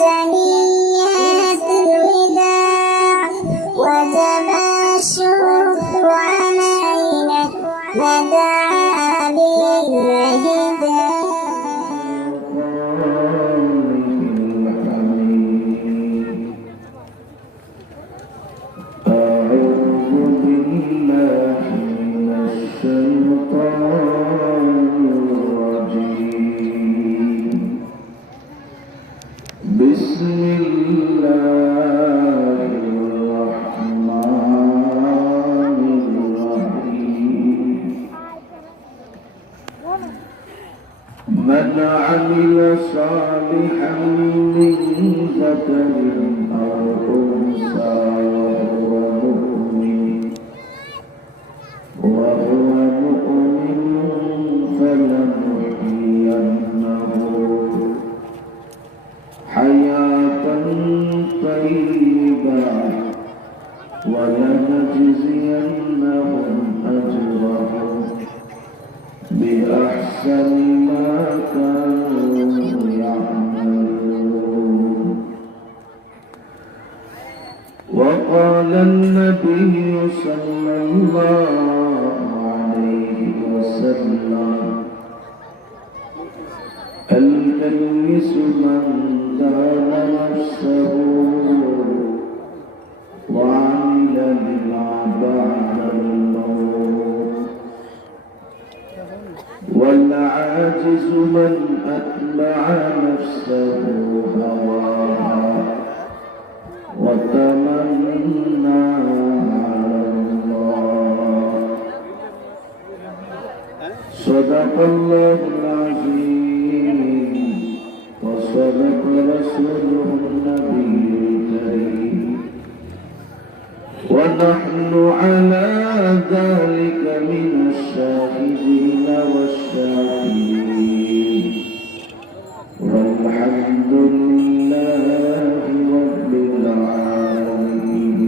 ثنيات الوداع وجب الشكر علينا ما دعا بالهدى. بسم الله الرحمن الرحيم. من عمل صالحا من ذكر أو أنثى وهو مؤمن فلنحيينه حياة طيبة ولنجزينهم أجرهم بأحسن ما كانوا يعملون. وقال النبي صلى الله عليه وسلم الميس من دان نفسه وعمل لما بعد الموت، والعاجز من أتبع نفسه هواها وتمنى على الله. صدق الله العظيم وصدق رسوله النبي الكريم، ونحن على ذلك من الشاهدين والشاكرين، والحمد لله رب العالمين.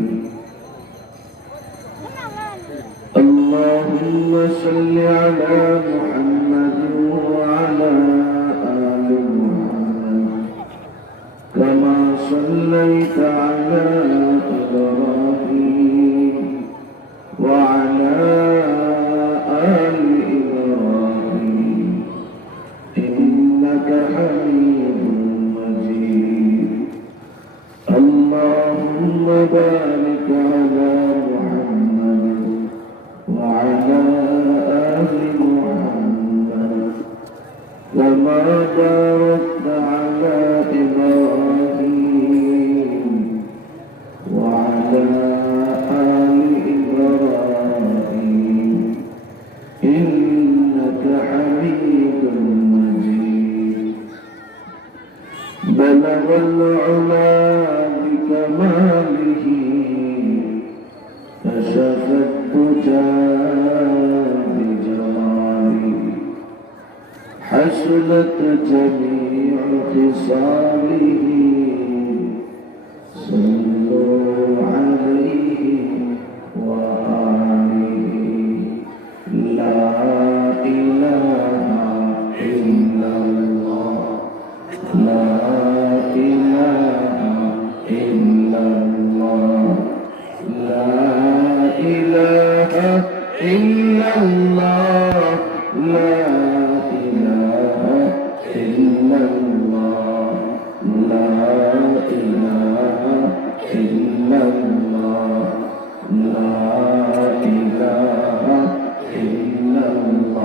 اللهم صل على محمد وعلى آل محمد كما صليت على إبراهيم وعلى آل إبراهيم إنك حميد مجيد. اللهم بارك على محمد وعلى آل محمد كما باركت على إبراهيم وعلى آل إبراهيم إنك حميد مجيد. بلغ العلا بكماله كشف الدجى بجماله، حسنت جميع خصاله. صلوا عليه وآله. لا إله إلا الله، لا إله إلا الله، لا إله إلا الله، لا إله إلا الله، لا إله إلا الله، لا إله إلا الله،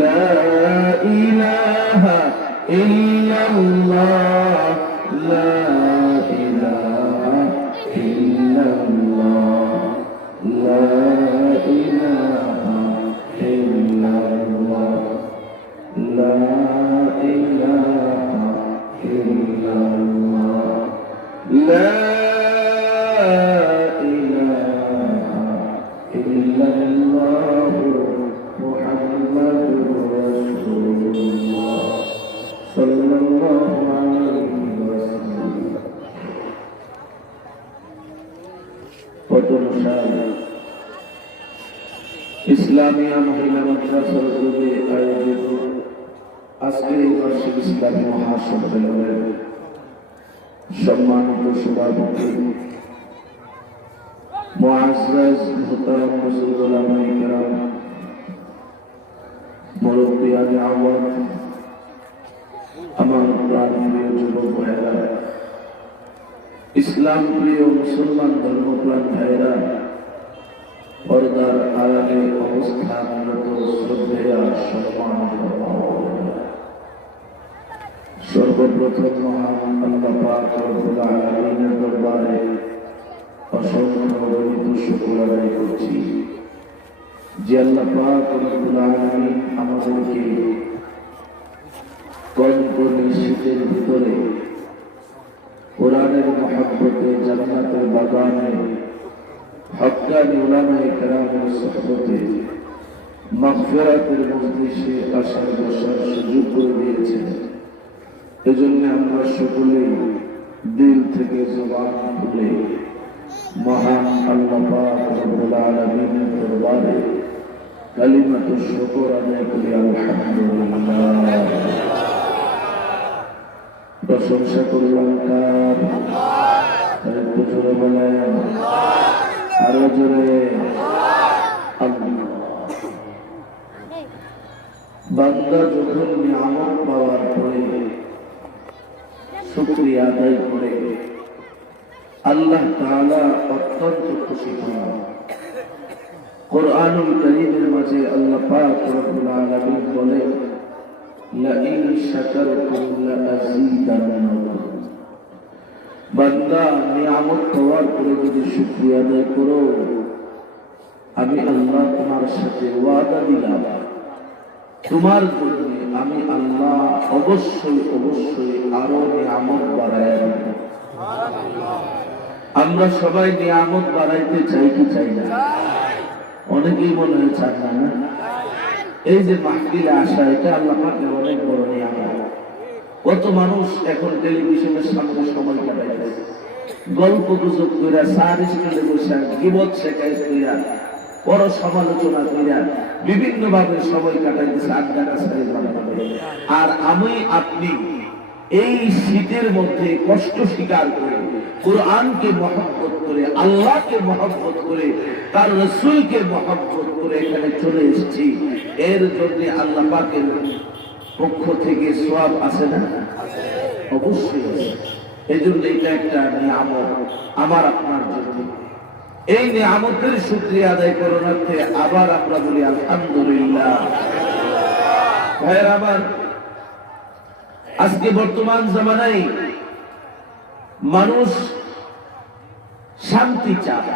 لا إله إلا الله، لا إله إلا الله، لا إله إلا الله، لا إله إلا الله، لا إله إلا الله. محمد رسول الله صلى الله عليه وسلم. ইসলামিয়া মহিলা মাদ্রাসার উদ্যোগে আয়োজিত আজকের এই বার্ষিক ইসলামী মহাসম্মেলনের সম্মানিত সভাপতি মুআজ্জাজ মুহতারাম বুজুর্গ উলামায়ে কেরাম, মুরব্বিয়ানে আওয়াম, আমার প্রাণপ্রিয় যুবক ভাইয়েরা, ইসলাম প্রিয় মুসলমান ধর্মপ্রাণ ভাইয়েরা, পর্দার আড়ালে অবস্থানরত শ্রদ্ধেয়া সম্মানিত মা-বোনেরা, সর্বপ্রথম মহান আল্লাহ পাক রব্বুল আলামিনের দরবারে অসংখ্য গণিত শুকর আদায় করছি যে আল্লাহ পাক রব্বুল আলামিন আমাদেরকে কনকনে শীতের ভিতরে কোরআনের মহব্বতে, জান্নাতের বাগানে, হক্কানি উলামায়ে কেরামের সুহবতে, মাগফিরাতের মজলিসে আসার বসার সুযোগ করে দিয়েছেন। এজন্য আমরা সকলেই দিল থেকে জবান খুলে মহান আল্লাহ পাক রব্বুল আলামিনের দরবারে কালিমাতুশ শুকর আদায় করি আলহামদুলিল্লাহ। প্রশংসা করলাম কার? একটু জোরে বলেন, আরো জোরে। আল্লাহ। বান্দা যখন নিয়ামত পাওয়ার পরে শুকরিয়া আদায় করে আল্লাহ তাআলা অত্যন্ত খুশি হন। কোরআনুল কারীমের মাঝে আল্লাহ পাক রব্বুল আলামিন বলেন, লাইন শাকারতুম লাযীদান্নাকুম। বান্দা নিয়ামত পাওয়ার পরে যদি শুকরিয়া আদায় করো, আমি আল্লাহ তোমার সাথে ওয়াদা দিলাম, তোমার জন্য আমি আল্লাহ অবশ্যই অবশ্যই আরো নিয়ামত বাড়ায় দেব। আমরা সবাই নিয়ামত বাড়াইতে চাই কি চাই না? অনেকেই মনে হয় চান না। এই যে মাহফিলে আসা, এটা আল্লাহ পাকের অনেক বড় নিয়ামত। কত মানুষ এখন টেলিভিশনের সামনে সময় কাটাইতেছে, গল্প গুজব কইরা, সার স্কুলে বসে গীবত শেখাই কইরা, বড় সমালোচনা কইরা বিভিন্ন ভাবে সময় কাটাইতেছে, আড্ডা কাছারি বানাবে। আর আমি আপনি এই শীতের মধ্যে কষ্ট স্বীকার করে, কোরআনকে মহব্বত করে, আল্লাহকে মহব্বত করে, তার রাসূলকে মহব্বত করে এখানে চলে এসেছি। এর জন্য আল্লাহ পাকের পক্ষ থেকে সওয়াব আছে না? অবশ্যই আছে। এই জন্য এটা একটা নিয়ামত আমার আপনার জন্য। এই নিয়ামতের শুকরিয়া আদায় করতে আবার আমরা বলি আলহামদুলিল্লাহ। ভাইয়েরা আমার, আজকে বর্তমান জামানায় মানুষ শান্তি চায়।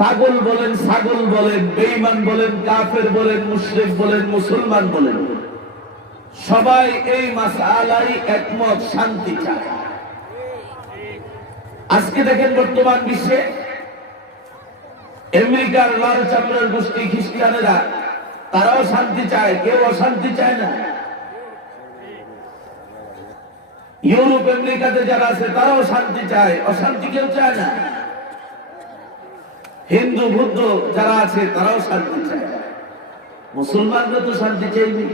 পাগল বলেন, ছাগল বলেন, বেঈমান বলেন, কাফের বলেন, মুশরিক বলেন, মুসলমান বলেন, সবাই এই মাসআলাই একমত, শান্তি চায়। আজকে দেখেন বর্তমান বিশ্বে আমেরিকার লাল চামড়ার গোষ্ঠী খ্রিস্টানেরা, তারাও শান্তি চায়, কেউ অশান্তি চায় না। ইউরোপ আমেরিকাতে যারা আছে তারাও শান্তি চায়, অশান্তি কেউ চায় না। হিন্দু বৌদ্ধ যারা আছে তারাও শান্তি চায়, মুসলমানরা তো শান্তি চাইবে।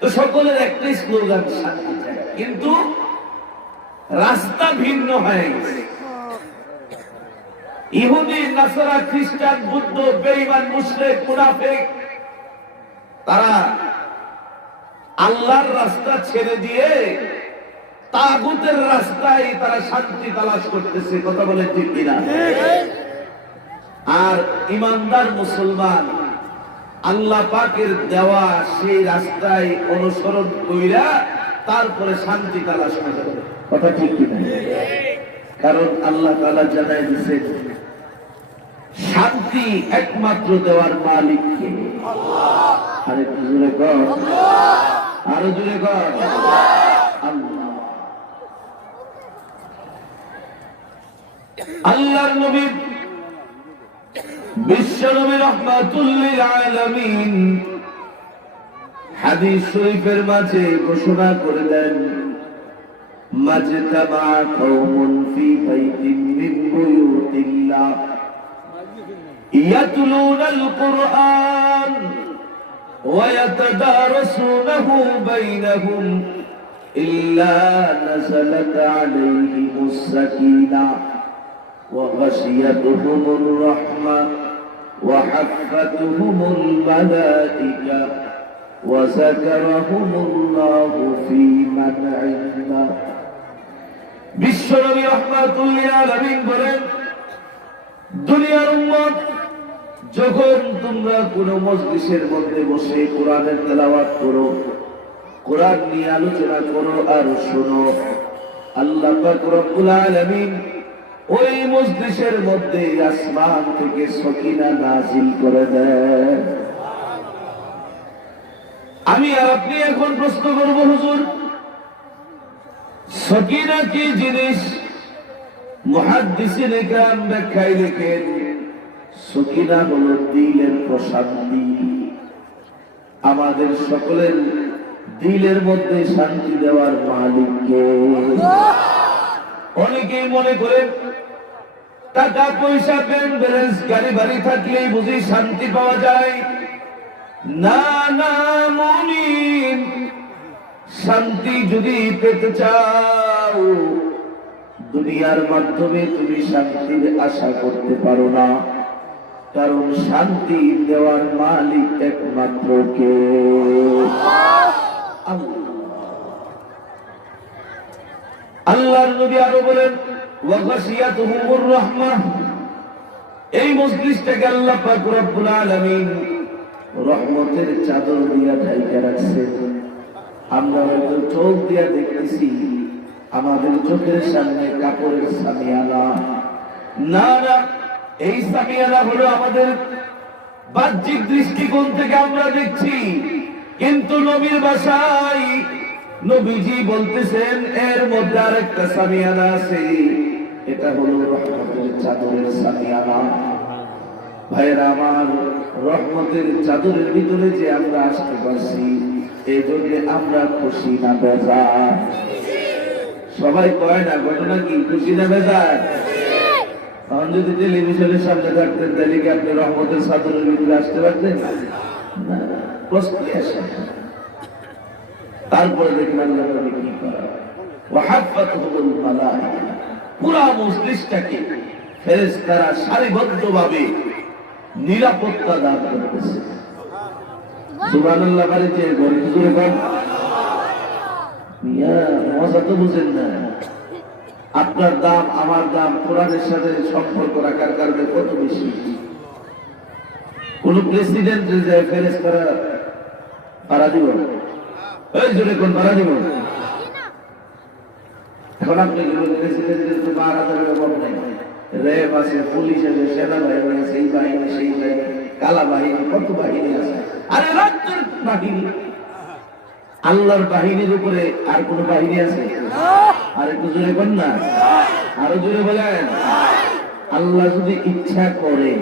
তো সকলের একটাই স্লোগান, শান্তি চায়, কিন্তু রাস্তা ভিন্ন হয়ে গেছে। ইহুদি, নাসারা, খ্রিস্টান, বুদ্ধ, বেঈমান, মুশরিক, মুনাফিক, তারা আল্লাহর রাস্তা ছেড়ে দিয়ে তাগুতের রাস্তায় তারা শান্তি তালাশ করতেছে। কথা বলে ঠিক কিনা? আর ইমানদার মুসলমান আল্লাহ পাকের দেওয়া সেই রাস্তায় অনুসরণ কইরা তারপরে শান্তি তালাশ করে। কথা ঠিক কিনা? কারণ আল্লাহ তাআলা জানাই দিয়েছেন, শান্তি একমাত্র দেওয়ার মালিক কে? আল্লাহ। আরে জোরে কর, আরো জোরে কর, আল্লাহ। আল্লাহর নবী বিশ্বনবী রাহমাতুল লিল আলামিন হাদিস শরীফের মাঝে ঘোষণা করে দেন, মাজতামা কওমুন ফি বাইতিন মিন বুয়ুতিল্লাহ ইয়াতলুনাল কুরআন ওয়া ইয়াতাদারাসুনাহু বাইনাহুম إلا نزلت عليهم السكينة وغشيتهم الرحمة وحفتهم الملائكة وذكرهم الله في من عنده বিশ্বনবী রাহমাতুল লিল আলামিন বলেন দুনিয়ার উম্মত যখন তোমরা কোন মজলিসের মধ্যে বসে কোরআনের তেলাওয়াত করো কোরআন নিয়ে আলোচনা করো আর শোনো আল্লাহ পাক রব্বুল আলামিন ওই মজলিসের মধ্যে আসমান থেকে সকিনা নাজিল করে দেন। আমি আর আপনি এখন প্রশ্ন করব হুজুর সকিনা কি জিনিস? মুহাদ্দিসিনে কেরাম ব্যাখ্যায় লিখেন সকিনা হলো দিলের প্রশান্তি। আমাদের সকলের দিলের মধ্যে শান্তি দেওয়ার মালিক কে? অনেকেই মনে করেন টাকা পয়সা ব্যাংক ব্যালেন্স গাড়ি বাড়ি থাকলেই বুঝি শান্তি পাওয়া যায়। না না মুমিন, শান্তি যদি পেতে চাও দুনিয়ার মাধ্যমে তুমি শান্তির আশা করতে পারো না, কারণ শান্তি দেওয়ার মালিক একমাত্র কে? আল্লাহর নবী আরো বলেন ওয়াগাশিয়াতুহুমুর রাহমাহ। এই মজলিসটাকে আল্লাহ পাক রব্বুল আলামিন রহমতের চাদর দিয়া ঢাইকা রাখছেন। আমরা হয়তো চোখ দিয়া দেখতেছি আমাদের চোখের সামনে কাপড়ের সামিয়ানা, না না এই সামিয়ানা হলো আমাদের বাহ্যিক দৃষ্টিকোণ থেকে আমরা দেখছি, কিন্তু নবীর ভাষায় নবীজি বলতেছেন এর মধ্যে আরেকটা সামিয়ানা আছে, এটা হলো রহমতের চাদরের সামিয়ানা। ভাইরা আমার, রহমতের চাদরের ভিতরে যে আমরা আসতে পারছি এই জন্য আমরা খুশি না বেজার? সবাই কয় না ঘটনা কি খুশি না বেজার? তখন যদি টেলিভিশনের সামনে থাকতেন তাহলে কি আপনি রহমতের চাদরের ভিতরে আসতে পারতেন? প্রশ্নই আসে। তারপরে দেখলেন কি করা, ওয়াহাফাতুহুল মালায়েকা, পুরা মজলিসটাকে ফেরেশতারা সারিবদ্ধভাবে নিরাপত্তা দান করতেছে। সুবহানাল্লাহ বাড়িতে ঘরে জোরে বল। মিয়া মজা তো বুঝেন না। আপনার দাম আমার দাম কোরআনের সাথে সম্পর্ক রাখার কারণে কত বেশি। কোন প্রেসিডেন্ট যে ফেরেশতারা পাড়া দিব, এই জোরে কোন পাড়া দিব? এখন আপনি প্রেসিডেন্টের তো পাড়া দেওয়ার অভাব নাই। র্যাব আছে, পুলিশ আছে, সেনাবাহিনী আছে, এই বাহিনী সেই বাহিনী, কালা বাহিনী, কত বাহিনী আছে। আরে রাজ্যের বাহিনী, আল্লাহর বাহিনীর উপরে আর কোন বাহিনী আছে? আর একটু জোরে বল না, আরো জোরে বলেন। আল্লাহ যদি ইচ্ছা করে,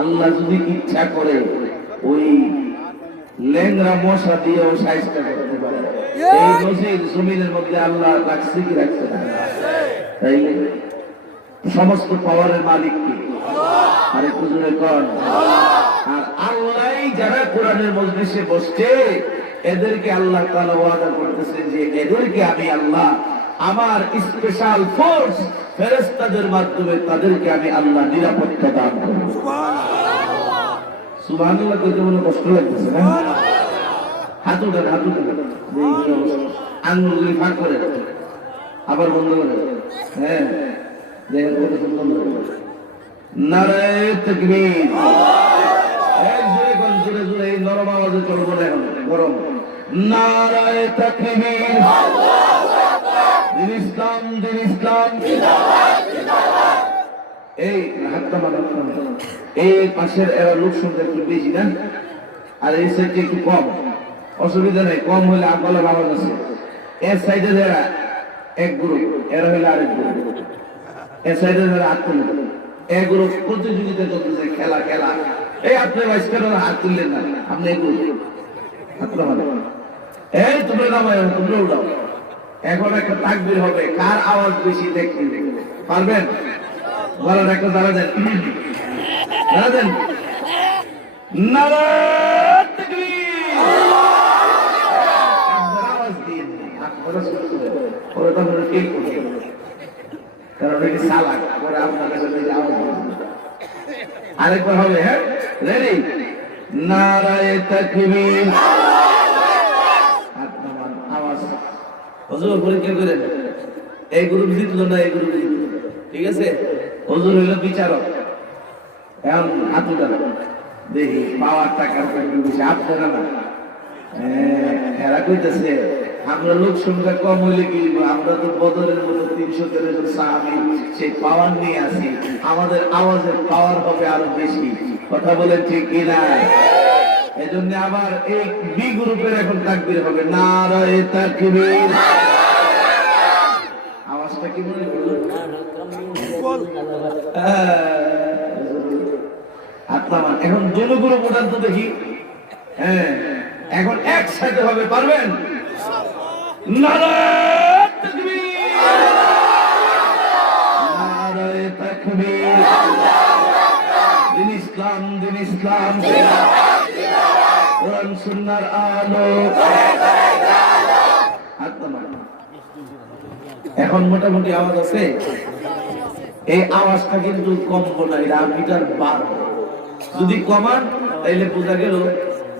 আল্লাহ যদি ইচ্ছা করে ওই লেংরা মশা দিয়েও সাইজটা করতে পারে। এই নজির জমিনের মধ্যে আল্লাহ রাখছে কি রাখছে না? তাইলে সমস্ত পাওয়ারের মালিক কি? আর একটু জোরে কর। আর আল্লাহ যারা কোরআনের মজলিসে বসছে এদেরকে আল্লাহ তাআলা ওয়াদা করতেছে যে এদেরকে আমি আল্লাহ আমার স্পেশাল ফোর্স ফেরেশতাদের মাধ্যমে তাদেরকে আমি আল্লাহ নিরাপত্তা দান করব। সুবহানাল্লাহ কইতে মনে কষ্ট লাগতেছে না? হাত উঠান, হাত উঠান, আঙ্গুলগুলি ফাঁক করে আবার বন্ধ করে। হ্যাঁ দেখেন কত সুন্দর। নারায়ে তাকবীর। এই জোরে কোন জোরে জোরে, এই নরম আওয়াজে চলবো না, এখন গরম। নারায়ে তাকবীর, আল্লাহু আকবার, দিন ইসলাম, দিন ইসলাম, জিন্দাবাদ, জিন্দাবাদ। এই হাতটা মাথায়, এই পাশের এরা লোক সংখ্যা একটু বেশি না, আর এই সাইডে একটু কম। অসুবিধা নেই, কম হলে আগলার আওয়াজ আছে। এর সাইডে যারা এক গ্রুপ, এরা হলে আরেক গ্রুপ। এর সাইডে যারা হাত তুলে, এক গ্রুপ প্রতিযোগিতা চলতেছে, খেলা খেলা। এই আপনি ভাইসকার হাত তুললেন না, আপনি এই গ্রুপ হাত নামাবেন। এই তোমরা নামায়, তোমরা উঠাও। এখন একটা তাকবীর হবে, কার আওয়াজ বেশি দেখতে পারবেন? বলেন একটা দাঁড়া দেন, দাঁড়া দেন। নারায়ে তাকবীর, আওয়াজ দিয়ে কথাটা শুরু করে ওরা তো আমরা ঠিক করি, কারণ এটা সালাক পরে আপনার কাছে আওয়াজ আরেকবার হবে। হ্যাঁ, রেডি? নারায়ে তাকবীর। আওয়াজ হুজুর পরীক্ষা করেন, এই গ্রুপ জিতলো না এই গ্রুপ জিতলো, ঠিক আছে? হুজুর হইল বিচারক। এখন হাত উঠানো দেখি পাওয়ার টাকার বেশি হাত ধরে না। এরা কইতেছে আমরা লোক সংখ্যা কম হইলে কি, আমরা তো বদরের মতো 313 জন সাহাবী সেই পাওয়ার নিয়ে আসি, আমাদের আওয়াজের পাওয়ার হবে আরো বেশি। কথা বলেন ঠিক কিনা? এজন্য আবার এই বি গ্রুপের এখন তাকবীর হবে, নারায়ে তাকবীর। আওয়াজটা কি মনে হলো? আপনার এখন জনগুলো মোটান তো দেখি। হ্যাঁ, এখন একসাথে হবে, পারবেন? নারায়ে তাকবীর, নারায়ে তাকবীর। দিন ইসলাম, দিন ইসলাম, কোরআন সুন্নাহর আলো। এখন মোটামুটি আওয়াজ আছে। এই আওয়াজটা কিন্তু কমবো না, এটা মিটার বার। যদি কমান তাইলে বোঝা গেল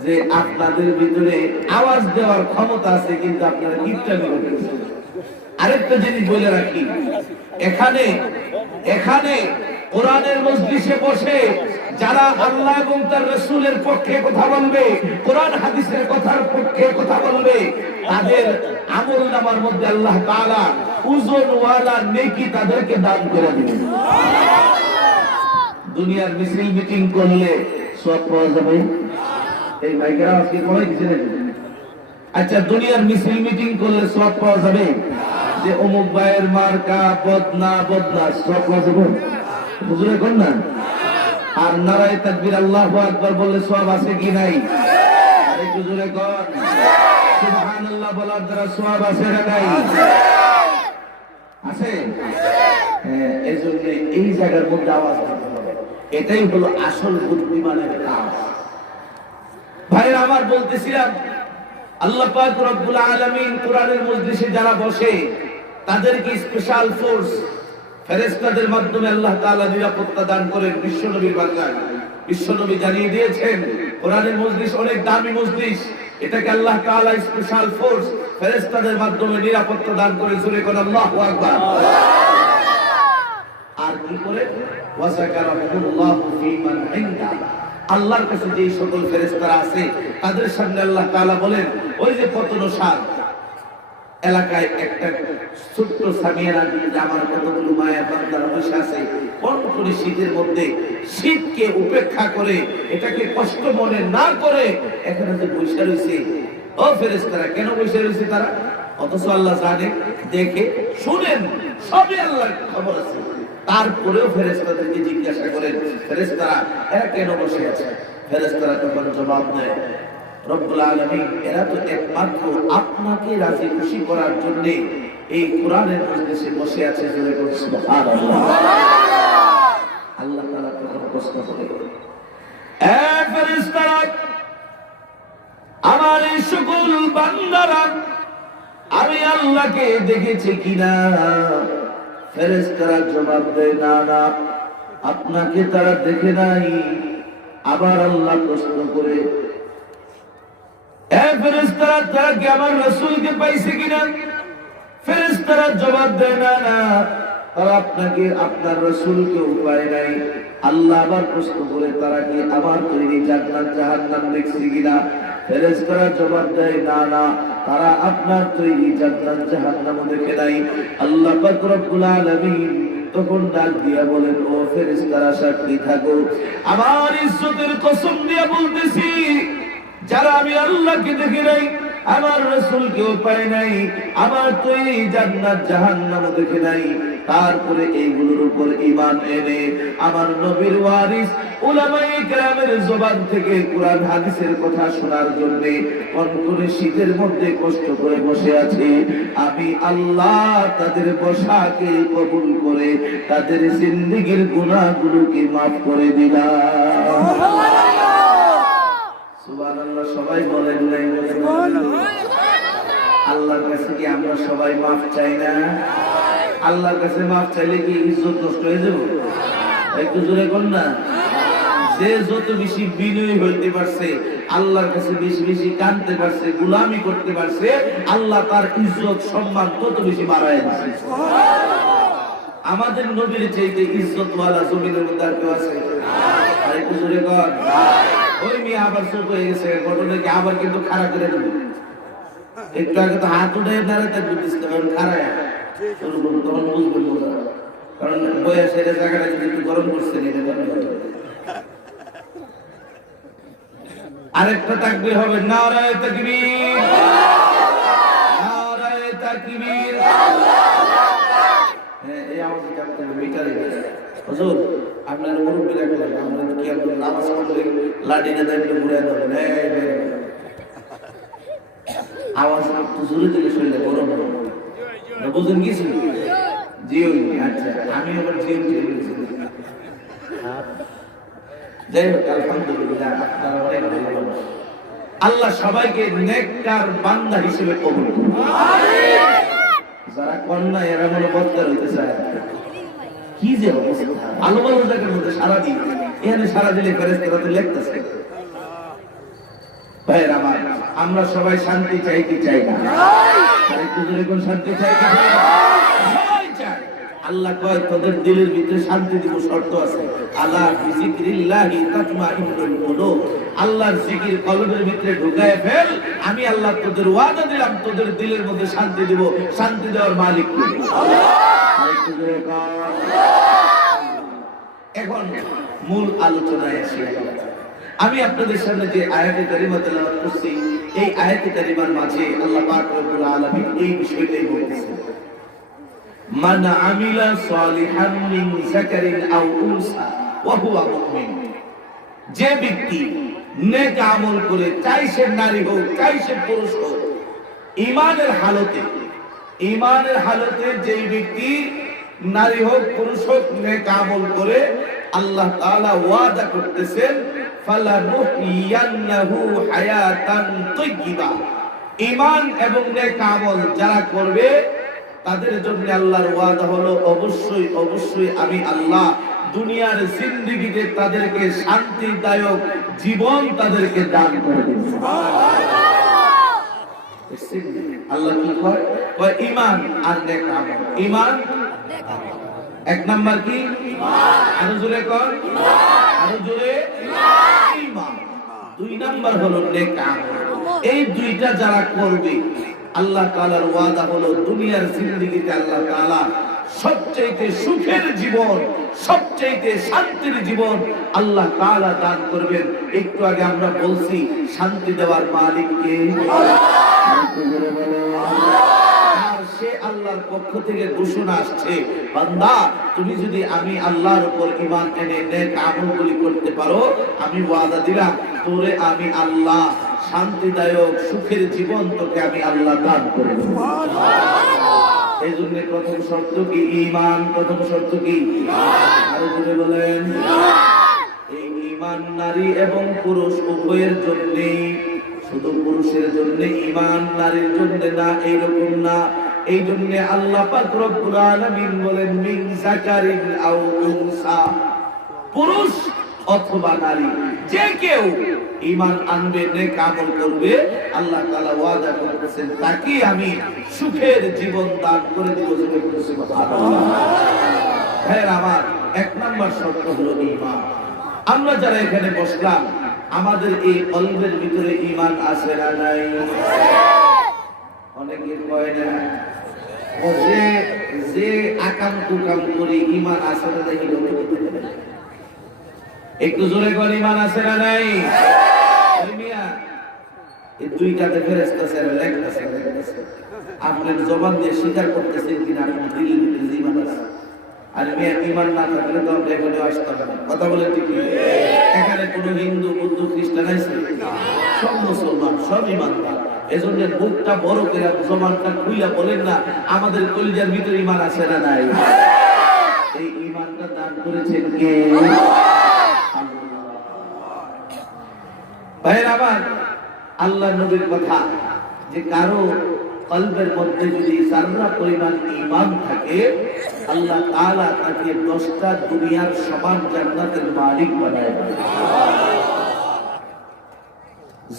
যে আপনাদের ভিতরে আওয়াজ দেওয়ার ক্ষমতা আছে, কিন্তু আপনারা কিপটামি করতেছেন। আরেকটা জিনিস বলে রাখি, এখানে কোরআনের মজলিসে বসে যারা আল্লাহ এবং তার রাসূলের পক্ষে কথা বলবে, কোরআন হাদিসের কথার পক্ষে কথা বলবে, তাদের আমলনামার মধ্যে আল্লাহ তাআলা ওজনওয়ালা নেকি তাদেরকে দান করে দিবেন। দুনিয়ার মিছিল মিটিং করলে সব পাওয়া যাবে। এই ভাইকেরা আজকে কমাই দিছে নাকি? আচ্ছা, দুনিয়ার মিছিল মিটিং করলে সব পাওয়া যাবে? যে অমুক ভাইয়ের মার্কা বদনা সব পাওয়া যাবে? হুজুরে কোন না? আর নারায়ে তাকবীর আল্লাহু আকবার বললে সব আছে কি নাই? আরে হুজুরে কোন? সুবহানাল্লাহ বলার দ্বারা সব আছে না নাই? আছে। হ্যাঁ, এজন্য এই জায়গার মধ্যে আওয়াজ দিতে হবে। এটাই হলো আসল বুদ্ধিমানের কাজ। ভাইরা আমার, বলতেছিলাম আল্লাহ পাক রব্বুল আলামিন কোরআনের মজলিসে যারা বসে তাদেরকে স্পেশাল ফোর্স ফেরেশতাদের মাধ্যমে আল্লাহ তাআলা নিরাপত্তা দান করেন। বিশ্বনবীর বার্তায় বিশ্বনবী জানিয়ে দিয়েছেন কোরআনের মজলিস অনেক দামি মজলিস, এটাকে আল্লাহ তাআলা স্পেশাল ফোর্স ফেরেশতাদের মাধ্যমে নিরাপত্তা দান করেন। জোরে কোন আল্লাহু আকবার। আর কি করে? ওয়াযাকারাহুল্লাহু ফীমান ইনদা, আল্লাহর কাছে যে সকল ফেরেশতারা আছে তাদের সামনে আল্লাহ তাআলা বলেন, ওই যে পতনসার এলাকায় একটা ছোট্ট সামিয়ানা যে আমার কতগুলো মায়ের বান্দারা বসে আছে, কোন করে শীতের মধ্যে শীতকে উপেক্ষা করে, এটাকে কষ্ট মনে না করে এখানে যে বসে রয়েছে, ও ফেরেশতারা কেন বসে রয়েছে তারা? অথচ আল্লাহ জানে, দেখে, শুনেন, সবই আল্লাহর খবর আছে। তারপরেও ফেরেশতাদেরকে জিজ্ঞাসা করেন, ফেরেশতারা এরা কেন বসে আছে? ফেরেশতারা তখন জবাব দেয়, রব্বুল আলামিন এরা তো একমাত্র আপনাকে রাজি খুশি করার জন্য এই কোরআনের মজলিসে বসে আছে। জোরে বলুন সুবহানাল্লাহ। আল্লাহ তাআলা তখন প্রশ্ন করে, এ ফেরেশতারা, আমার এই সকল বান্দারা আমি আল্লাহকে দেখেছে কিনা? ফেরেশতারা জবাব দেয়, না না, আপনাকে তারা দেখে নাই। আবার আল্লাহ প্রশ্ন করে, এ ফেরেশতারা, তারা কি আমার রাসূলকে পাইছে কিনা? ফেরেশতারা জবাব দেয়, না না, তারা আপনাকে আপনার রাসূলকেও পায় নাই। আল্লাহ আবার প্রশ্ন করে, তারা কি আমার তৈরি জান্নাত জাহান্নাম দেখছে কিনা? ফেরেশতারা জবাব দেয়, না না, তারা আপনার তৈরি জান্নাত জাহান্নামও দেখে নাই। আল্লাহ পাক রব্বুল আলামিন তখন ডাক দিয়া বলেন, ও ফেরেশতারা সাক্ষী থাকো, আমার ইজ্জতের কসম দিয়ে বলতেছি, যারা আমি আল্লাহকে দেখে নাই, আমার রাসূলকেও পাই নাই, আমার তৈরি জান্নাত জাহান্নামও দেখে নাই, তারপরে এইগুলোর উপর ঈমান এনে আমার নবীর ওয়ারিস উলামায়ে কেরামের জবান থেকে কোরআন হাদিসের কথা শোনার জন্য কনকনে শীতের মধ্যে কষ্ট করে বসে আছে, আমি আল্লাহ তাদের বসাকে কবুল করে তাদের জিন্দেগীর গুনাহগুলোকে মাফ করে দিলাম। সুবহানাল্লাহ। সবাই বলেন নাই? আল্লাহ আল্লাহর কাছে কি আমরা সবাই মাফ চাই না? আল্লাহর কাছে মাফ চাইলে কি ইজ্জত নষ্ট হয়ে যাবে? একটু জোরে কোন না। যে যত বেশি বিনয়ী হইতে পারছে, আল্লাহর কাছে বেশি বেশি কাঁদতে পারছে, গোলামি করতে পারছে, আল্লাহ তার ইজ্জত সম্মান তত বেশি বাড়ায় দিয়েছে। আমাদের নবীর চাইতে ইজ্জতওয়ালা জমিনের মধ্যে আর কেউ আছে? আর একটু জোরে কর। ওই মেয়ে আবার চুপ হয়ে গেছে, ঘটনাকে আবার কিন্তু খাড়া করে দেবে। একটু আগে তো হাত উঠে দাঁড়াতে খাড়ায় তখন বুঝবেন বোঝা, কারণ বয়সের জায়গাটা যদি একটু গরম করছে। আরেকটা তাকবীর হবে, নারায়ে তাকবীর, নারায়ে তাকবীর। হ্যাঁ, এই আওয়াজ করতে মিটারে হুজুর আপনার মুরব্বি রাখলেন, আমরা কি আপনার নামাজ পড়লে লাঠিটা দাঁড়িয়ে ঘুরে দেবেন? আওয়াজ একটু জোরে দিলে শরীরে গরম হবে, বুঝেন কিছু? জিও। আচ্ছা, আমি আবার জিও বলছি। যাই হোক, আলহামদুলিল্লাহ, আপনারা অনেক ভালো। আল্লাহ সবাইকে নেককার বান্দা হিসেবে কবুল করুন। যারা কন্যা এরা মনে বদকার হইতে চায়, কি যে অবস্থা! আলো ভালো জায়গার মধ্যে সারাদিন, এখানে সারা দিলে ফেরেশতারা তো লিখতেছে। ভাইরা আমার, আমরা সবাই শান্তি চাই কি চাই না? একটু জোরে কোন শান্তি চাই কি চাই না? সবাই চাই। আল্লাহ কয় তোদের দিলের ভিতরে শান্তি দিব, শর্ত আছে। আলা বিজিক্রিল্লাহি তাতমাইন্নুল কুলুব। আল্লাহর জিকির কলবের ভিতরে ঢুকায় ফেল, আমি আল্লাহ তোদের ওয়াদা দিলাম তোদের দিলের মধ্যে শান্তি দিব। শান্তি দেওয়ার মালিক কে? একটু জোরে কর। এখন মূল আলোচনায় আসি। আমি আপনাদের সামনে যে আয়াতে কারিমা তেলাওয়াত করছি, এই আয়াতে কারিমার মাঝে আল্লাহ পাক রব্বুল আলামিন এই বিষয়টাই বলতেছেন, মান আমিলা সালিহান মিন যাকারিন আও উনসা ওয়া হুয়া মুমিন। যে ব্যক্তি নেক আমল করে, চাই সে নারী হোক চাই সে পুরুষ হোক, ঈমানের হালতে যেই ব্যক্তি নারী হোক পুরুষ হোক নেক আমল করে, আল্লাহ তাআলা ওয়াদা করতেছেন ফালানুহইয়ান্নাহু হায়াতান তাইয়্যিবা। ঈমান এবং নেক আমল যারা করবে তাদের জন্য আল্লাহর ওয়াদা হলো অবশ্যই অবশ্যই আমি আল্লাহ দুনিয়ার জিন্দেগিতে তাদেরকে শান্তিদায়ক জীবন তাদেরকে দান করে দেব। আল্লাহ কি কয়? কয় ঈমান আর নেক আমল। ঈমান এক নাম্বার কি? আরো জোরে কর, আরো জোরে। ঈমান। দুই নাম্বার হলো নেক আমল। এই দুইটা যারা করবে, আল্লাহ তাআলার ওয়াদা হলো দুনিয়ার জিন্দেগিতে আল্লাহ তাআলা সবচেয়ে সুখের জীবন, সবচেয়ে শান্তির জীবন আল্লাহ তাআলা দান করবেন। একটু আগে আমরা বলছি শান্তি দেওয়ার মালিক কে? সে আল্লাহর পক্ষ থেকে ঘোষণা আসছে, বান্দা তুমি যদি আমি আল্লাহর উপর ঈমান এনে নেক আমলগুলি করতে পারো, আমি ওয়াদা দিলাম তোরে আমি আল্লাহ শান্তিদায়ক সুখের জীবন তোকে আমি আল্লাহ দান করব। এই জন্য প্রথম শর্ত কি? ঈমান। প্রথম শর্ত কি? আরো জোরে বলেন। এই ঈমান নারী এবং পুরুষ উভয়ের জন্য, শুধু পুরুষের জন্য ঈমান, নারীর জন্য না, এইরকম না। এই জন্য আল্লাহ পাক রব্বুল আলামিন বলেন মিন যাকারিন আও উনসা, পুরুষ অথবা নারী যে কেউ ঈমান আনবে, নেক আমল করবে, আল্লাহ তাআলা ওয়াদা করতেছেন তাকে আমি সুখের জীবন দান করে দেব। সুবহানাল্লাহ। ভাইরা আমার, এক নাম্বার শর্ত হলো ঈমান। আমরা যারা এখানে বসলাম, আমাদের এই কলবের ভিতরে ঈমান আছে না নাই? অনেকে কয় না ও যে আকাম কুকাম করি ঈমান আছে না নাই? একটু জোরে কর, ঈমান আছে না নাই? এই দুইটাতে ফেরেশতা স্যার লেখতেছে, আপনার জবান দিয়ে স্বীকার করতেছেন কিনা আপনার দিলের ভিতরে ঈমান আছে? আর মেয়ে ঈমান না থাকলে তো আমরা এখানে আসতাম না। কথা বলে ঠিক? এখানে কোনো হিন্দু বৌদ্ধ খ্রিস্টান আছে? সব মুসলমান, সব ঈমানদার। এজন্য বুকটা বড় করে জবানটা খুইলা বলেন না, আমাদের কলিজার ভিতরে ঈমান আছে না নাই? এই ঈমানটা দান করেছেন কে? ভাইয়ের আবার, আল্লাহ নবীর কথা যে কারো কলবের মধ্যে যদি যারা পরিমাণ ঈমান থাকে, আল্লাহ তাআলা তাকে 10টা দুনিয়ার সমান জান্নাতের মালিক বানায় দেয়।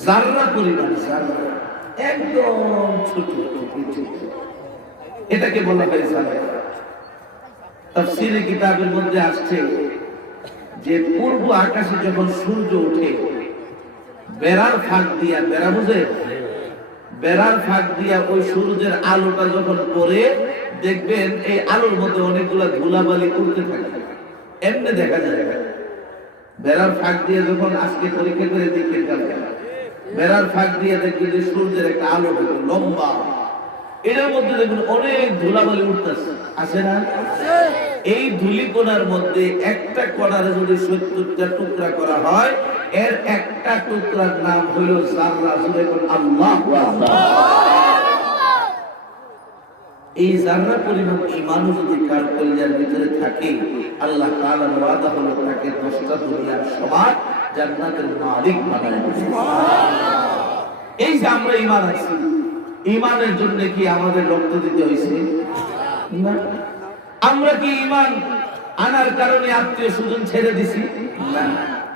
যারা পরিমাণ, যারা একদম ছোট ছোট, এটাকে বলা হয় যারা। তাফসীরে কিতাবের মধ্যে আসছে যে পূর্ব আকাশে যখন সূর্য ওঠে, বেড়ার ফাঁক দিয়া, বেড়া বুঝে, বেড়ার ফাঁক দিয়া ওই সূর্যের আলোটা যখন পড়ে, দেখবেন এই আলোর মধ্যে অনেকগুলা ধুলাবালি উড়তে থাকে, এমনি দেখা যায়। বেড়ার ফাঁক দিয়ে যখন আজকে পরীক্ষা করে দেখে বেড়ার ফাঁক দিয়ে দেখবেন যে সূর্যের একটা আলো লম্বা, এটার মধ্যে দেখবেন অনেক ধুলাবালি উঠতেছে, আছে না? এই ধূলিকণার মধ্যে একটা কণারে যদি 70টা টুকরা করা হয়, এর একটা টুকরার নাম হইল যাররা। জোরে কোন আল্লাহু আকবার। এই যাররা পরিমাণ ঈমান যদি কার কলিজার ভিতরে থাকে, আল্লাহ তাআলার ওয়াদা হলো তাকে 10টা দুনিয়ার সমান জান্নাতের মালিক বানায় দেবে। এই যে আমরা ঈমান আছি, ঈমানের জন্য কি আমাদের রক্ত দিতে হয়েছে? না। আমরা কি ঈমান আনার কারণে আত্মীয় স্বজন ছেড়ে দিছি? না।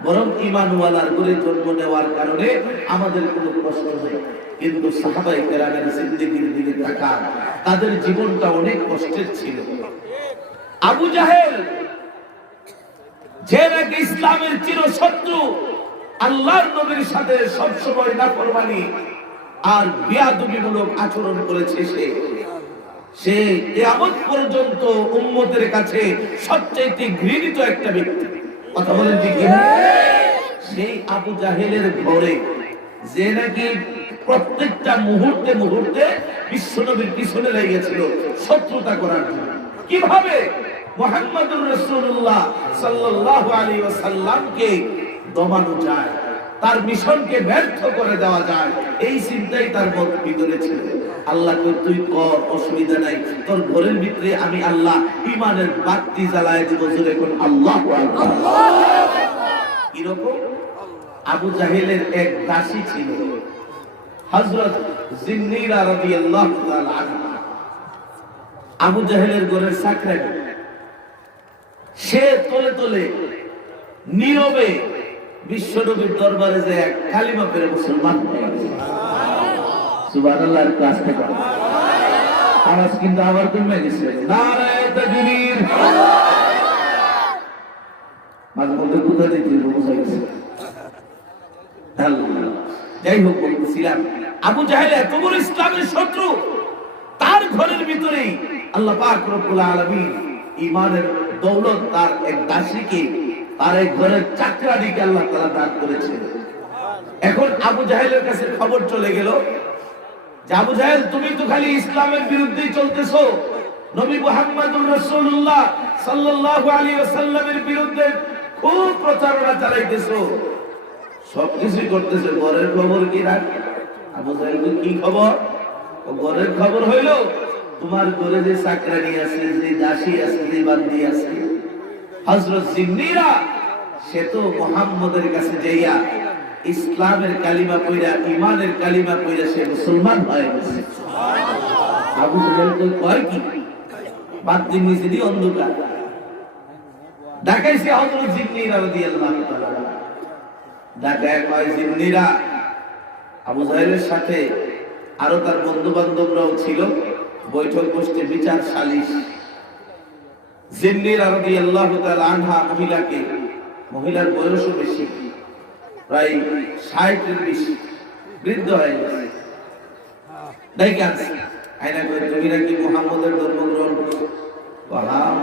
বরং ঈমানওয়ালার ঘরে জন্ম নেওয়ার কারণে আমাদের কোনো কষ্ট নেই। কিন্তু সাহাবায়ে কেরামের জিন্দেগির দিকে তাকান, তাদের জীবনটা অনেক কষ্টের ছিল। আবু জাহেল, যে নাকি ইসলামের চিরশত্রু, আল্লাহর নবীর সাথে সবসময় নাফরমানি আর বেয়াদবিমূলক আচরণ করেছে, সে কিয়ামত পর্যন্ত উম্মতের কাছে সবচেয়ে ঘৃণিত একটা ব্যক্তি। কথা বলেন ঠিক কিনা? সেই আবু জাহেলের ঘরে যে নাকি প্রত্যেকটা মুহূর্তে মুহূর্তে বিশ্বনবীর পিছনে লেগেছিল শত্রুতা করার জন্য। কিভাবে মুহাম্মদুর রাসূলুল্লাহ সাল্লাল্লাহু আলাইহি ওয়াসাল্লামকে দমানো যায়, তার মিশনকে ব্যর্থ করে দেওয়া যায়, এই চিন্তাই তার ভিতরে ছিল। আল্লাহকে তুই কর, অসুবিধা নাই, তোর ঘরের ভিতরে আমি আল্লাহ ঈমানের বাতি জ্বালায় দিব। জোরে কোন আল্লাহু আকবার। কিরকম? আবু জাহেলের এক দাসী ছিল, হযরত জিন্নীরা রাদিয়াল্লাহু তাআলা আনহা, আবু জাহেলের ঘরের চাকরানি। সে তলে তলে নীরবে বিশ্বনবীর দরবারে যে কালিমা পড়ে মুসলমান হয়ে গেছে। সুবহানাল্লাহর কাছে আওয়াজ কিন্তু আবার কমে গেছে। নারায়ে তাকবীর। মাঝে মধ্যে কোথা থেকে বোঝা গেছে। যাই হোক, বলছিলাম আবু জাহেল এত বড় ইসলামের শত্রু, তার ঘরের ভিতরেই আল্লাহ পাক রব্বুল আলামিন ঈমানের দৌলত তার এক দাসীকে, তার এক ঘরের চাকরানিকে আল্লাহ তাআলা দান করেছে। এখন আবু জাহেলের কাছে খবর চলে গেল যে আবু জাহেল, তুমি তো খালি ইসলামের বিরুদ্ধেই চলতেছো, নবী মুহাম্মদুর রাসূলুল্লাহ সাল্লাল্লাহু আলাইহি ওয়াসাল্লামের বিরুদ্ধে খুব প্রচারণা চালাইতেছো, সবকিছু করতেছে, ঘরের খবর কি রাখ? আবু জাহেল, কি খবর? ও ঘরের খবর হইল তোমার ঘরে যে চাকরানি আছে, যে দাসী আছে, যে বান্দি আছে, হযরত জিন্নীরা, সে তো মুহাম্মদের কাছে যাইয়া ইসলামের কালিমা পড়া, ঈমানের কালিমা পড়া সে মুসলমান হয়ে গেছে। আবু জাহেল কয় কি? বাতির নিচে দিয়ে অন্ধকার ডাকাইছে হযরত জিন্নীরা রাদিয়াল্লাহু তাআলা। ডাকায় কয়, জিন্নীরা, আবু জাহেলের সাথে আরো তার বন্ধু বান্ধবরাও ছিল, বৈঠক বসতে, বিচার সালিশ। জিন্নীরা রাদিয়াল্লাহু তাআলা আনহা মহিলাকে, মহিলার বয়সও বেশি, প্রায় 60-এর বেশি, বৃদ্ধ হয়ে গেছে, ডাইকে আনছে। আয়না করে, তুমি নাকি মুহাম্মদের ধর্ম গ্রহণ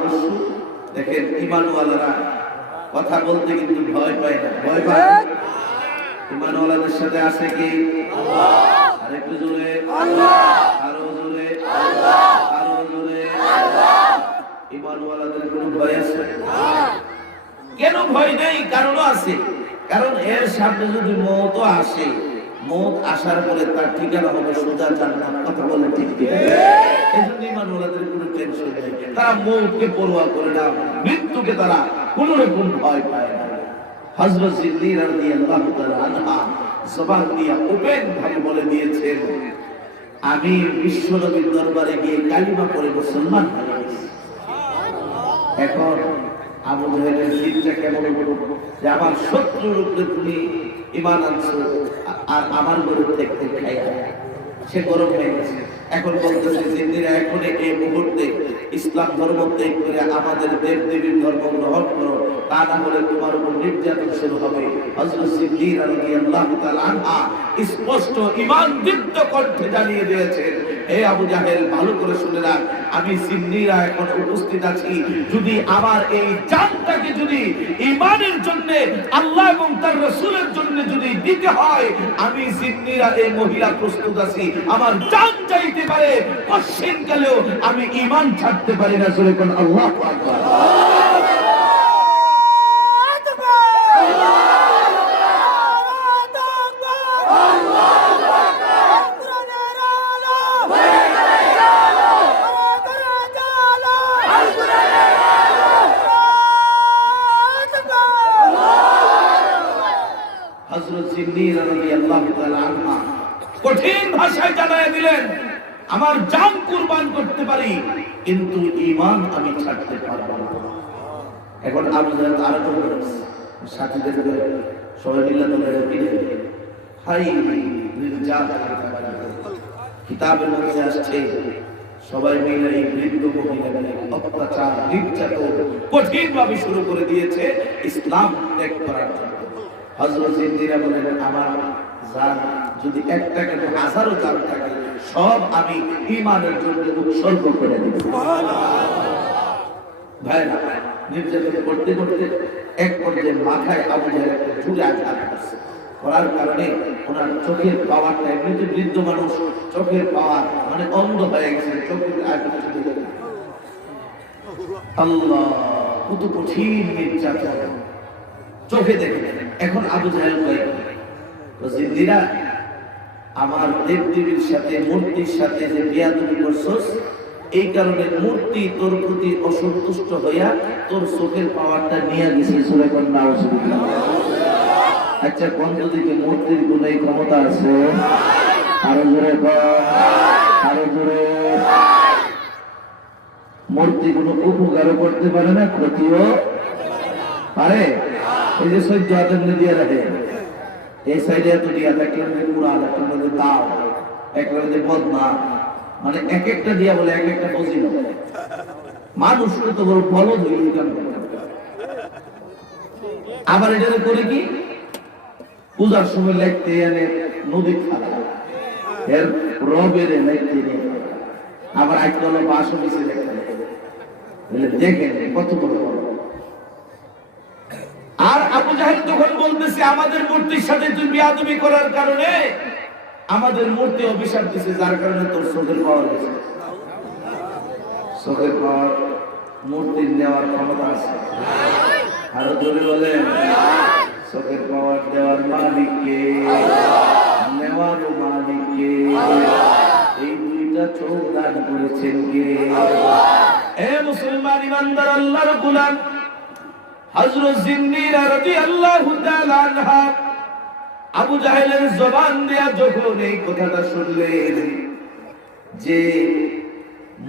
করছো? দেখেন, ঈমানওয়ালারা কথা বলতে কিন্তু ভয় পায় না। ভয় পায়? ঈমানওয়ালাদের সাথে আছে কি আল্লাহ? আরেকটু জোরে আল্লাহ, আরো জোরে আল্লাহ, আরো জোরে আল্লাহ। ঈমানওয়ালাদের কোনো ভয় আছে? কেন ভয় নেই? কারণ আছে। কারণ এর সামনে যদি মওত আসে, মওত আসার পরে তার ঠিকানা হবে সোজা জান্নাত। কথা বলে ঠিক কি? এজন্য ঈমানওয়ালাদের কোনো টেনশন নেই, তারা মওতকে পরোয়া করে না, মৃত্যুকে তারা কোনো রকম ভয় পায় না। হযরত জিন্নীরা রাদিয়াল্লাহু তাআলা আনহা জবান দিয়ে ওপেন ভাবে বলে দিয়েছেন, আমি বিশ্বনবীর দরবারে গিয়ে কালিমা পড়ে মুসলমান হয়ে গেছি। এখন আবু জাহেলের জিদটা কেমন হলো যে আমার শত্রুর উপরে তুমি ঈমান আনছো আর আমার গরু দেখতে খাইয়া, সে গরম হয়ে গেছে। এখন বলতেছে জিন্দিরা এখন এই মুহূর্তে ইসলাম ধর্ম ত্যাগ করে আমাদের দেব দেবীর ধর্ম গ্রহণ করো, তা না হলে তোমার উপর নির্যাতন শুরু হবে। হযরত সিদ্দিক রাদিয়াল্লাহু তাআলা আনহা স্পষ্ট ঈমানদীপ্ত কণ্ঠে জানিয়ে দিয়েছেন, হে আবু জাহেল ভালো করে শুনে রাখ, আমি সিন্নিরা এখন উপস্থিত আছি, যদি আমার এই জানটাকে যদি ঈমানের জন্য আল্লাহ এবং তার রাসূলের জন্য যদি দিতে হয়, আমি সিন্নিরা এই মহিলা প্রস্তুত আছি, আমার জান চাইতে পারে কঠিন কালেও আমি ঈমান ছাড়তে পারি না। জোরে কোন আল্লাহু আকবার। হযরত সিদ্দিক রাদিয়াল্লাহু তাআলা আনহা কঠিন ভাষায় জানায় দিলেন, আমার জান কুরবান করতে পারি কিন্তু ঈমান আমি ছাড়তে পারব না। এখন আবু জাহেল আর বললেন সাথীদের সবাই মিলে বলে দিলেন, হাই নির্যাত কিতাবের মধ্যে আসছে সবাই মিলে এই বৃদ্ধ মহিলাকে অত্যাচার নির্যাতন কঠিন ভাবে শুরু করে দিয়েছে ইসলাম ত্যাগ করার জন্য। হযরত সিদ্দিরা বলেন, আমার জান যদি একটা কেন হাজারো জান থাকে সব আমি ঈমানের জন্য উৎসর্গ করে দেব। ভাইরা নির্যাতন করতে করতে এক পর্যায়ে মাথায় আবু জাহেল জুড়ে আঘাত করছে, করার কারণে ওনার চোখের পাওয়ারটা, এমনিতে বৃদ্ধ মানুষ চোখের পাওয়ার মানে অন্ধ হয়ে গেছে, চোখের আঘাত চলে গেছে। আল্লাহ কত কঠিন নির্যাতন চোখে দেখে। এখন আবু জাহেল কয়, জিন্দিরা আমার দেব দেবীর সাথে মূর্তির সাথে যে বিয়াদবি করছস, এই কারণে মূর্তি তোর প্রতি অসন্তুষ্ট হইয়া তোর চোখের পাওয়ারটা নিয়ে গেছে। সূরা নাউজুবিল্লাহ। আচ্ছা কোন যদি মূর্তির কোনো ক্ষমতা আছে? আরো জোরে আরো জোরে। মূর্তি কোনো উপকারও করতে পারে না, ক্ষতিও পারে। এই যে সহ্য হাতের দিয়ে রাখে, এই সাইডে এত দিয়া থাকলে কুড়াল, একটা মধ্যে দাও, একটা মধ্যে বদনা, মানে এক একটা দিয়া বলে এক একটা ফজিল। মানুষ তো বড় বলদ হয়ে গেল। আবার এটা করে কি পূজার সময় লাগতে এনে নদী খালা এর রবের লাগতে নিয়ে আবার আজকাল বাসও মিশে দেখেন কত বড়। আর আবু জাহেল তখন বলতেছে, আমাদের মূর্তির সাথে তুই বিয়াদবি করার কারণে আমাদের মূর্তি অভিশাপ দিছে, যার কারণে তোর চোখের পাওয়ার গেছে। চোখের পাওয়ার মূর্তির নেওয়ার ক্ষমতা আছে। আরো জোরে বলেন, চোখের পাওয়ার দেওয়ার মালিককে, নেওয়ারও মালিককে। এই দুইটা চোখ দান করেছেন কে? এ মুসলমান ইমানদার আল্লাহর গোলাম হযরত জিন্দিরা রাদিয়াল্লাহু তাআলা আনহা আবু জাহেলের জবান দিয়া যখন এই কথাটা শুনলেন যে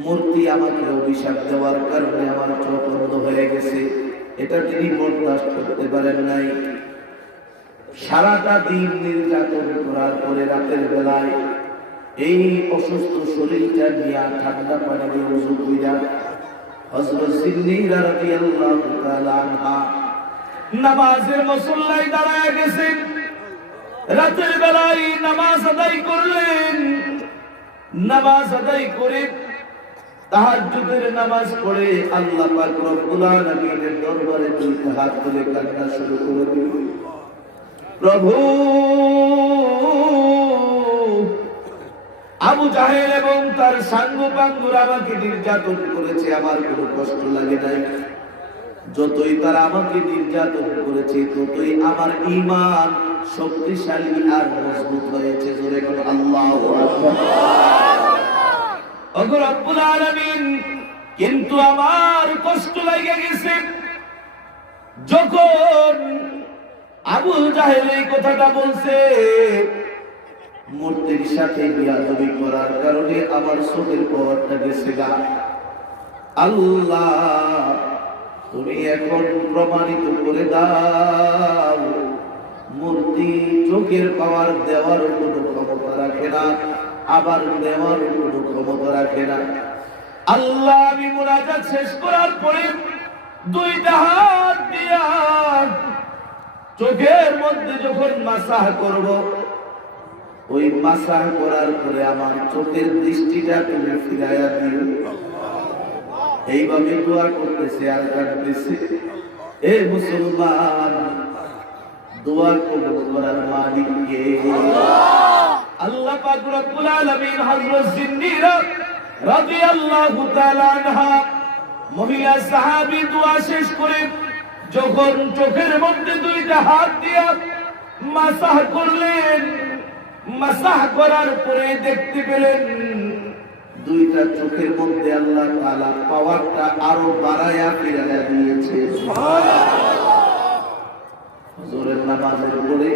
মূর্তি আমাকে অভিশাপ দেওয়ার কারণে আমার চোখ বন্ধ হয়ে গেছে, এটা তিনি বরদাস্ত করতে পারেন নাই। সারাটা দিন নির্যাতন করার পরে রাতের বেলায় এই অসুস্থ শরীরটা নিয়ে ঠান্ডা পানি দিয়ে ওযু কইরা হযরত সিদ্দিকা রাদিয়াল্লাহু তাআলা আনহা নামাজের মুসল্লায় দাঁড়ায় গেছেন। রাতের বেলায় নামাজ আদায় করলেন। নামাজ আদায় করে তাহাজ্জুদের নামাজ পড়ে আল্লাহ পাক রব্বুল আলামিনের দরবারে দুই হাত তুলে কান্না শুরু করে দিলেন। প্রভু, আবু জাহেল এবং তার সাঙ্গপাঙ্গরা আমাকে নির্যাতন করেছে, আমার কোনো কষ্ট লাগে নাই। যতই তারা আমাকে নির্যাতন করেছে ততই আমার ঈমান শক্তিশালী আর মজবুত হয়েছে। জোরে বলো আল্লাহু আকবার। ওগো রব্বুল আলামিন, কিন্তু আমার কষ্ট লাগে গেছে যখন আবু জাহেল এই কথাটা বলছে। মূর্তির সাথে বিয়াদবি করার কারণে আমার চোখের পাওয়ারটা গেছে গা। আল্লাহ তুমি এখন প্রমাণিত করে দাও মূর্তি চোখের পাওয়ার দেওয়ার কোনো ক্ষমতা রাখে না, আবার নেওয়ার কোনো ক্ষমতা রাখে না। আল্লাহ আমি মুনাজাত শেষ করার পরে দুইটা হাত দিয়া চোখের মধ্যে যখন মাসাহ করব, ওই মাসাহ করার পরে আমার চোখের দৃষ্টিটা তুমি ফিরাইয়া দিও। এইভাবে দোয়া করতেছে আর কাঁদতেছে। এ মুসলমান, দোয়া কবুল করার মালিক কে? আল্লাহ পাক রব্বুল আলামিন। হযরত সিদ্দিকা রাদিয়াল্লাহু তাআলা আনহা মহিলা সাহাবী দোয়া শেষ করে যখন চোখের মধ্যে দুইটা হাত দিয়া মাসাহ করলেন, মাসাহ করার পরে দেখতে পেলেন দুইটা চোখের মধ্যে আল্লাহ তাআলা পাওয়ারটা আরো বাড়ায়া ফিরাইয়া দিয়েছে। হুজুরের নামাজের পরে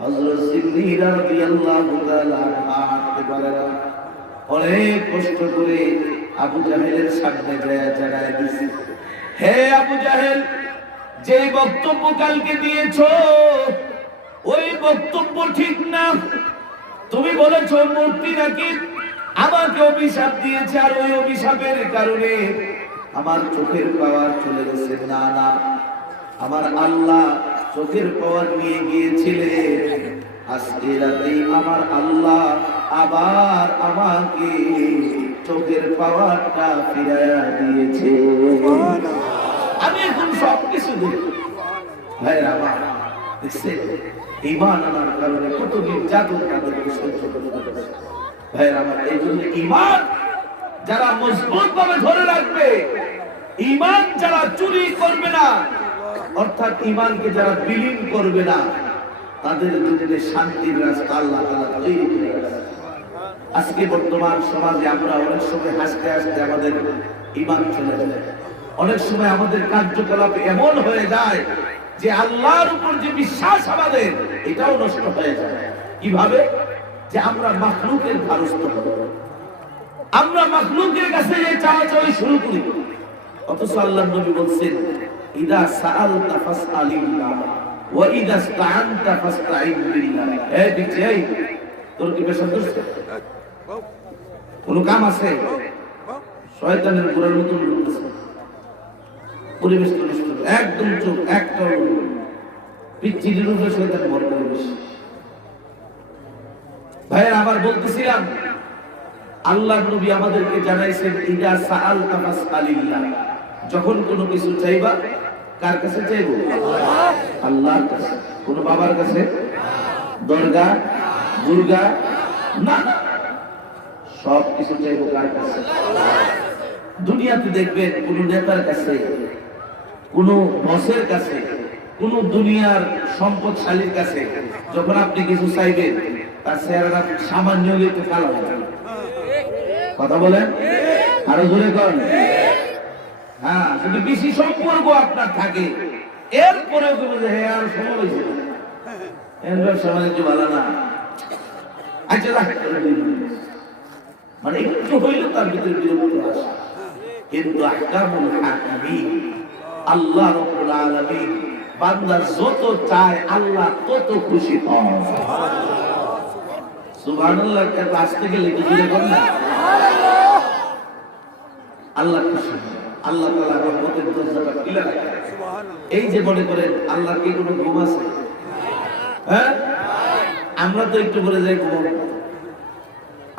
হযরত সিদ্দিকা রাদিয়াল্লাহু তাআলা হাঁটতে পারে না, অনেক কষ্ট করে আবু জাহেলের সামনে জায়গায় দিয়েছে, হে আবু জাহেল, যে বক্তব্য কালকে দিয়েছো ওই বক্তব্য ঠিক না। তুমি বলেছো মূর্তি নাকি আমাকে অভিশাপ দিয়েছে, আর ওই অভিশাপের কারণে আমার চোখের পাওয়ার চলে গেছে। না না, আমার আল্লাহ চোখের পাওয়ার নিয়ে গিয়েছিলেন, আজকে রাতেই আমার আল্লাহ আবার আমাকে চোখের পাওয়ারটা ফিরাইয়া দিয়েছে। আমি এখন সবকিছু দেখি। ভাই আমার দেখছে ঈমান আনার কারণে কত নির্যাতন তাদেরকে সহ্য করতে হবে। ভাই আমার এই জন্য ঈমান যারা মজবুত ভাবে ধরে রাখবে, ঈমান যারা চুরি করবে না, অর্থাৎ ঈমানকে যারা বিলীন করবে না, তাদের জন্য শান্তির রাস্তা আল্লাহ তাআলা তৈরি করে রাখেন। আজকে বর্তমান সমাজে আমরা অনেক সময় হাসতে হাসতে আমাদের ঈমান চলে যায়, অনেক সময় আমাদের কার্যকলাপ এমন হয়ে যায় যে আল্লাহর উপর যে বিশ্বাস আমাদের এটাও নষ্ট হয়ে যায়। কিভাবে? যে আমরা মাখলুকের দ্বারস্থ হই, আমরা মাখলুকের কাছে যে চাওয়া শুরু করি। অথচ আল্লাহর নবী বলছেন, ইদা সাআলতা ফাসআলিল্লাহ ওয়া ইদা ইসতাআনতা ফাসতাঈন বিল্লাহ। এই দিচ্ছে, তোর কি পেশা করছে? কোন কাম আছে? শয়তানের গোড়ার মতন লুটতেছে, পরিবেশ নষ্ট, একদম চোখ একটা পিচ্ছির উপরে শয়তান বড় পরিবেশ। ভাইয়া আবার বলতেছিলাম, আল্লাহর নবী আমাদেরকে জানাইছেন, ইদা সাআলতা ফাসআলিল্লাহ, যখন কোনো কিছু চাইবা কার কাছে চাইবো? আল্লাহর কাছে। কোন বাবার কাছে, দরগা, দুর্গা না, সব কিছু চাইবো কার কাছে? দুনিয়াতে দেখবেন কোন নেতার কাছে, কোন বসের কাছে, কোন দুনিয়ার সম্পদশালীর কাছে যখন আপনি কিছু চাইবেন, তার চেহারাটা সামান্য একটু কালো হবে। কথা বলেন, আরো জোরে করেন। হ্যাঁ, যদি বেশি সম্পর্ক আপনার থাকে, এরপরেও তুমি যে হ্যাঁ আর সময় হয়েছে এর সময় একটু ভালো না, আচ্ছা মানে একটু হইলেও তার ভিতরে বিরক্ত আসে। কিন্তু আহকামুল হাকিমিন, আল্লাহ রাব্বুল আলামিন বান্দা যত চায় আল্লাহ তত খুশি হন। সুবহানাল্লাহ। আসতে গেলে কি জোরে বলেন না? আল্লাহ খুশি, আল্লাহ তাআলা রহমতের দরজাটা খুলে রাখে। এই যে মনে করেন আল্লাহর কি কোনো ঘুম আছে? হ্যাঁ, আমরা তো একটু বলে যাই ঘুম,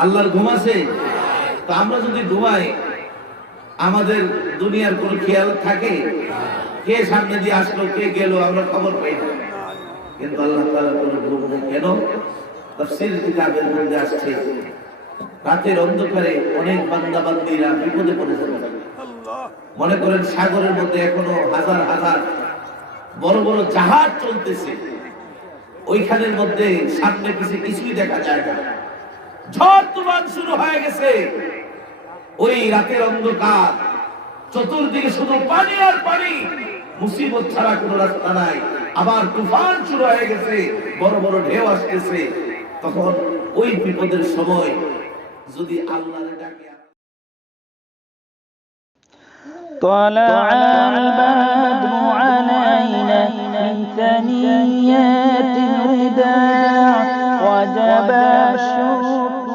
আল্লাহর ঘুম আছে? তো আমরা যদি ঘুমাই, আমাদের দুনিয়ার কোনো খেয়াল থাকে? কে সামনে দিয়ে আসলো, কে গেল, আমরা খবর পাই না। কিন্তু আল্লাহ তাআলার কোনো ঘুম নেই। কেন? তাফসীর কিতাবের মধ্যে আসছে, রাতের অন্ধকারে অনেক বান্দা বান্দীরা বিপদে পড়ে যাবে। মনে করেন সাগরের মধ্যে এখনো হাজার হাজার বড় বড় জাহাজ চলতেছে, ওইখানের মধ্যে সামনে পিছে কিছুই দেখা যায় না, ঝড় তুফান শুরু হয়ে গেছে। ওই রাতের অন্ধকার, চতুর্দিকে শুধু পানি আর পানি, মুসিবত ছাড়া কোনো রাস্তা নাই। আবার তুফান শুরু হয়ে গেছে, বড় বড় ঢেউ আসতেছে। তখন ওই বিপদের সময় যদি আল্লাহর ডাকে طلع البدر علينا من ثنيات الوداع وجب الشكر